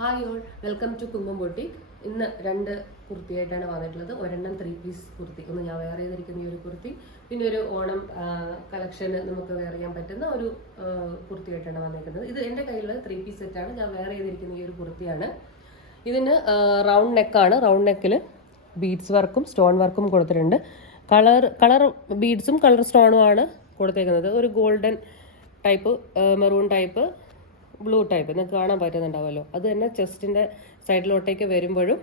Hi all welcome to Kumbam boutique ഇന്ന് രണ്ട് കുർത്തിയായിട്ടാണ് വന്നിട്ടുള്ളത്. ഒരെണ്ണം ത്രീ പീസ് കുർത്തി. ഒന്ന് ഞാൻ വെയർ ചെയ്തിരിക്കുന്ന ഈ ഒരു കുർത്തി. പിന്നെ ഒരു ഓണം കളക്ഷന് നമുക്ക് വെയർ ചെയ്യാൻ പറ്റുന്ന ഒരു കുർത്തിയായിട്ടാണ് വന്നിരിക്കുന്നത്. ഇത് എന്റെ കയ്യിലുള്ള ത്രീ പീസ് സെറ്റാണ് ഞാൻ വെയർ ചെയ്തിരിക്കുന്ന ഈ ഒരു കുർത്തിയാണ്. ഇതിന് റൗണ്ട് നെക്കാണ് റൗണ്ട് നെക്കിൽ ബീഡ്സ് വർക്കും സ്റ്റോൺ വർക്കും കൊടുത്തിട്ടുണ്ട്. കളർ കളർ ബീഡ്സും കളർ സ്റ്റോണും ആണ് കൊടുത്തേക്കുന്നത്. ഒരു golden type maroon type blue type നിങ്ങൾക്ക് കാണാൻ പറ്റുന്നുണ്ടാവുമല്ലോ. അത് തന്നെ ചെസ്റ്റിന്റെ സൈഡിലോട്ടേക്ക് വരുമ്പോഴും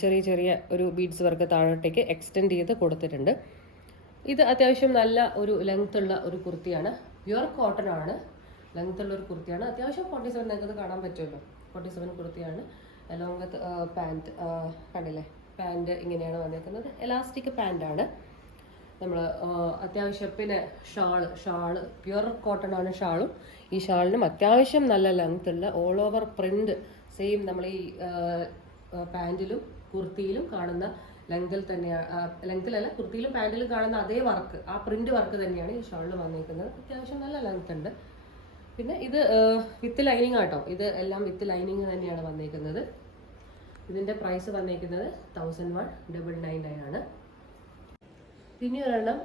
ചെറിയ ചെറിയ ഒരു ബീഡ്സ് വർക്ക് താഴോട്ടേക്ക് എക്സ്റ്റെൻഡ് ചെയ്ത് കൊടുത്തിട്ടുണ്ട്. ഇത് അത്യാവശ്യം നല്ല ഒരു ലെങ്ത് ഉള്ള ഒരു കുർത്തിയാണ്. പ്യുവർ കോട്ടൺ ആണ്. ലെങ്ത് ഉള്ള ഒരു കുർത്തിയാണ്. അത്യാവശ്യം ഫോർട്ടി സെവൻ നിങ്ങൾക്ക് കാണാൻ പറ്റുമല്ലോ. ഫോർട്ടി സെവൻ കുർത്തിയാണ് വിത്ത് പാന്റ് കണ്ടില്ലേ? പാന്റ് ഇങ്ങനെയാണ് വന്നേക്കുന്നത്. എലാസ്റ്റിക് പാന്റാണ് നമ്മൾ അത്യാവശ്യം പിന്നെ ഷാൾ ഷാൾ പ്യുവർ കോട്ടൺ ആണ് ഷാളും. ഈ ഷാളിനും അത്യാവശ്യം നല്ല ലെങ്ത് ഉള്ള ഓൾ ഓവർ പ്രിന്റ് സെയിം നമ്മൾ ഈ പാന്റിലും കുർത്തിയിലും കാണുന്ന ലെങ്തിൽ തന്നെയാണ് ലെങ്തിലല്ല കുർത്തിയിലും പാന്റിലും കാണുന്ന അതേ വർക്ക് ആ പ്രിന്റ് വർക്ക് തന്നെയാണ് ഈ ഷാളിൽ വന്നിരിക്കുന്നത് അത്യാവശ്യം നല്ല ലെങ്ത് ഉണ്ട്. പിന്നെ ഇത് വിത്ത് ലൈനിങ് ആട്ടോ. ഇത് എല്ലാം വിത്ത് ലൈനിങ് തന്നെയാണ് വന്നിരിക്കുന്നത് ഇതിന്റെ പ്രൈസ് വന്നിരിക്കുന്നത് thousand one double nine nine ആണ്. പിന്നെ ഒരെണ്ണം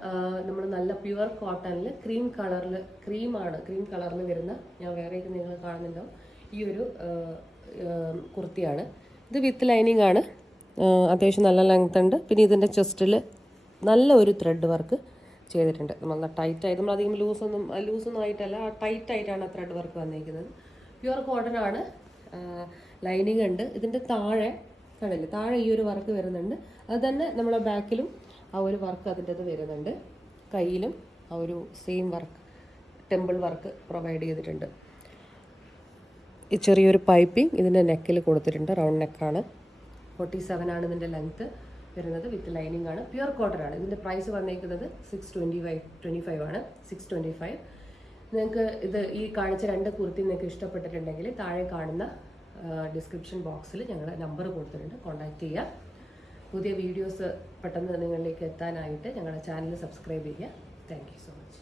നമ്മൾ നല്ല പ്യുവർ കോട്ടണിൽ ക്രീം കളറിൽ ക്രീമാണ് ക്രീം കളറിൽ വരുന്ന ഞാൻ വേറെ നിങ്ങൾ കാണുന്നുണ്ടോ ഈ ഒരു കുർത്തിയാണ്. ഇത് വിത്ത് ലൈനിങ് ആണ് അത്യാവശ്യം നല്ല ലെങ്ത് ഉണ്ട്. പിന്നെ ഇതിന്റെ ചെസ്റ്റിൽ നല്ല ഒരു ത്രെഡ് വർക്ക് ചെയ്തിട്ടുണ്ട് നമ്മൾ ടൈറ്റ് ആയിട്ട് നമ്മൾ അധികം ലൂസൊന്നും ലൂസൊന്നും ആയിട്ടല്ല ടൈറ്റ് ആയിട്ടാണ് ത്രെഡ് വർക്ക് വന്നിരിക്കുന്നത് പ്യുവർ കോട്ടൺ ആണ്. ലൈനിങ് ഉണ്ട്. ഇതിന്റെ താഴെ കണ്ടില്ലേ? താഴെ ഈ ഒരു വർക്ക് വരുന്നുണ്ട്. അത് തന്നെ നമ്മളെ ബാക്കിലും ആ ഒരു വർക്ക് അതിന്റെ അത് വരുന്നുണ്ട്. കയ്യിലും ആ ഒരു same work temple work provide ചെയ്തിട്ടുണ്ട്. ഈ ചെറിയൊരു പൈപ്പിംഗ് ഇതിന്റെ നെക്കിൽ കൊടുത്തിട്ടുണ്ട്. റൗണ്ട് നെക്കാണ് ഫോർട്ടി സെവൻ ആണ് ഇതിന്റെ ലെങ്ത്ത് വരുന്നത് വിത്ത് ലൈനിങ് ആണ്. പ്യുവർ കോട്ടൺ ആണ്. ഇതിന്റെ പ്രൈസ് വന്നേക്കുന്നത് six twenty five twenty five ആണ്. സിക്സ് ട്വന്റി ഫൈവ് നിങ്ങൾക്ക് ഇത് ഈ കാണിച്ച രണ്ട് കുർത്തി നിങ്ങൾക്ക് ഇഷ്ടപ്പെട്ടിട്ടുണ്ടെങ്കിൽ താഴെ കാണുന്ന ഡിസ്ക്രിപ്ഷൻ ബോക്സിൽ ഞങ്ങളുടെ നമ്പർ കൊടുത്തിട്ടുണ്ട്. കോൺടാക്റ്റ് ചെയ്യുക പുതിയ വീഡിയോസ് പെട്ടെന്ന് നിങ്ങളിലേക്ക് എത്താനായിട്ട് ഞങ്ങളുടെ ചാനൽ സബ്സ്ക്രൈബ് ചെയ്യുക. Thank so much